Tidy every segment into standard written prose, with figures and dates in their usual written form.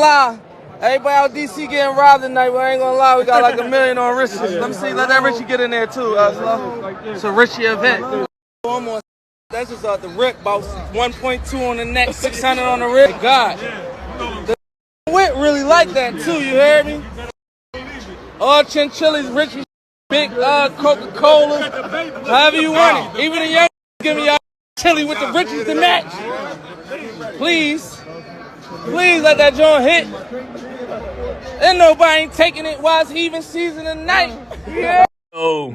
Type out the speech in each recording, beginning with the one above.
gonna lie. Everybody out DC getting robbed tonight, but I ain't gonna lie, we got like $1 million on Richie. Let me see, let that Richie get in there too. It's a Richie event. One more. That's just the rip, about 1.2 on the neck, 600 on the rip. God, the wit really like that too. You heard me? All chinchillas, Richie, big Coca-Colas, however you want it. Even the young give me y'all chili with the Richies to match. Please let that joint hit. And nobody ain't taking it while it's even season of night. Yeah.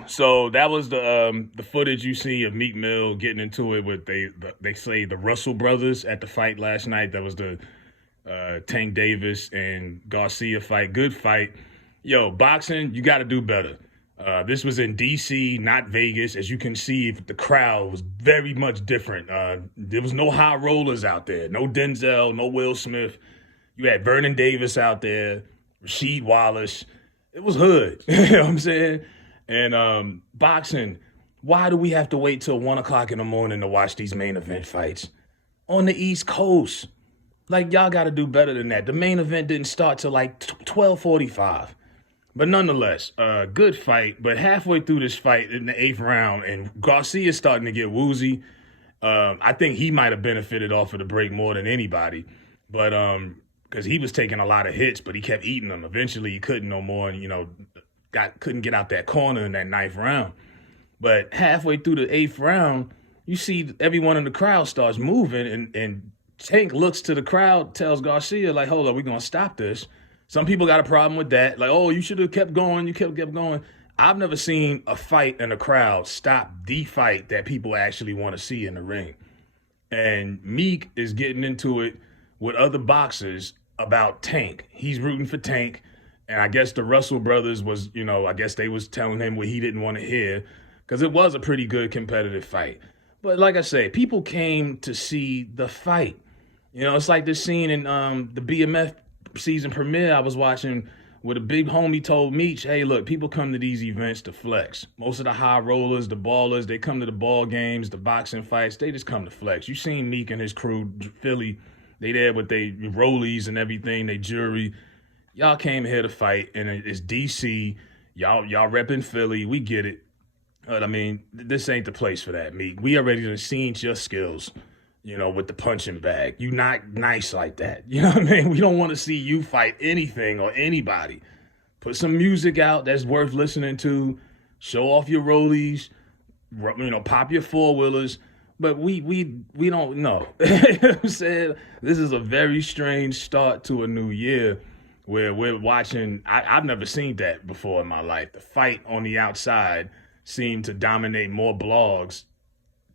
So that was the footage you see of Meek Mill getting into it with they say the Russell brothers at the fight last night. That was the Tank Davis and Garcia fight. Good fight. Yo, boxing, you got to do better. This was in D.C., not Vegas. As you can see, the crowd was very much different. There was no high rollers out there. No Denzel, no Will Smith. You had Vernon Davis out there, Rasheed Wallace. It was hood. You know what I'm saying? And boxing, why do we have to wait till 1 o'clock in the morning to watch these main event fights? On the East Coast. Like, y'all got to do better than that. The main event didn't start till like 12:45. But nonetheless, good fight. But halfway through this fight in the 8th round, and Garcia's starting to get woozy. I think he might have benefited off of the break more than anybody. But because he was taking a lot of hits, but he kept eating them. Eventually, he couldn't no more, and, couldn't get out that corner in that 9th round. But halfway through the 8th round, you see everyone in the crowd starts moving, and Tank looks to the crowd, tells Garcia, like, hold on, we're going to stop this. Some people got a problem with that. Like, oh, you should have kept going. You kept going. I've never seen a fight in a crowd stop the fight that people actually want to see in the ring. And Meek is getting into it with other boxers about Tank. He's rooting for Tank. And I guess the Russell brothers was, I guess they was telling him what he didn't want to hear, because it was a pretty good competitive fight. But like I say, people came to see the fight. It's like this scene in the BMF season premiere I was watching where the big homie told Meech, hey, look, people come to these events to flex. Most of the high rollers, the ballers, they come to the ball games, the boxing fights, they just come to flex. You seen Meek and his crew, Philly, they there with they rollies and everything, they jewelry. Y'all came here to fight, and it's DC. Y'all repping Philly. We get it. But, I mean, this ain't the place for that, Meek. We already done seen your skills, with the punching bag. You not nice like that. You know what I mean? We don't want to see you fight anything or anybody. Put some music out that's worth listening to. Show off your rollies. Pop your four-wheelers. But we don't know. You know what I'm saying? This is a very strange start to a new year where we're watching. I've never seen that before in my life. The fight on the outside seemed to dominate more blogs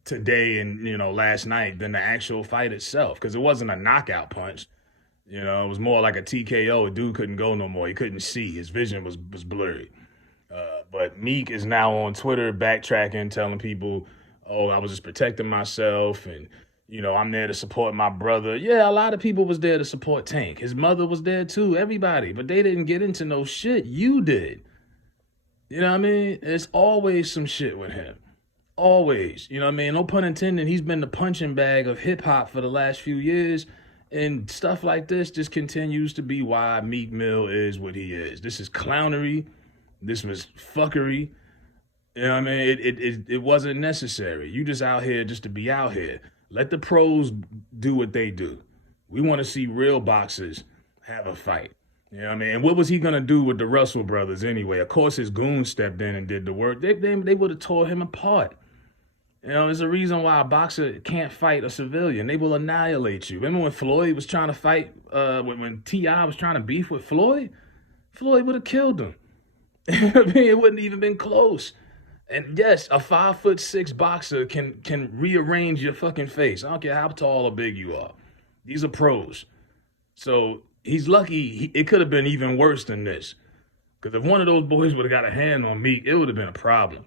today and, last night than the actual fight itself, because it wasn't a knockout punch. It was more like a TKO. A dude couldn't go no more. He couldn't see. His vision was blurry. But Meek is now on Twitter backtracking, telling people, oh, I was just protecting myself, and, I'm there to support my brother. Yeah, a lot of people was there to support Tank. His mother was there too, everybody. But they didn't get into no shit. You did. You know what I mean? It's always some shit with him. Always. You know what I mean? No pun intended. He's been the punching bag of hip-hop for the last few years. And stuff like this just continues to be why Meek Mill is what he is. This is clownery. This was fuckery. You know what I mean? It wasn't necessary. You just out here just to be out here. Let the pros do what they do. We want to see real boxers have a fight. You know what I mean? And what was he going to do with the Russell brothers anyway? Of course, his goons stepped in and did the work. They would have tore him apart. There's a reason why a boxer can't fight a civilian. They will annihilate you. Remember when Floyd was trying to fight, when T.I. was trying to beef with Floyd? Floyd would have killed him. I mean, it wouldn't even been close. And yes, a 5'6" boxer can rearrange your fucking face. I don't care how tall or big you are. These are pros. So he's lucky. It could have been even worse than this. Because if one of those boys would have got a hand on Meek, it would have been a problem.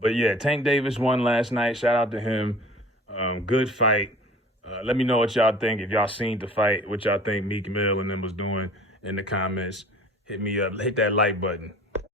But yeah, Tank Davis won last night. Shout out to him. Good fight. Let me know what y'all think. If y'all seen the fight, what y'all think Meek Mill and them was doing in the comments. Hit me up. Hit that like button.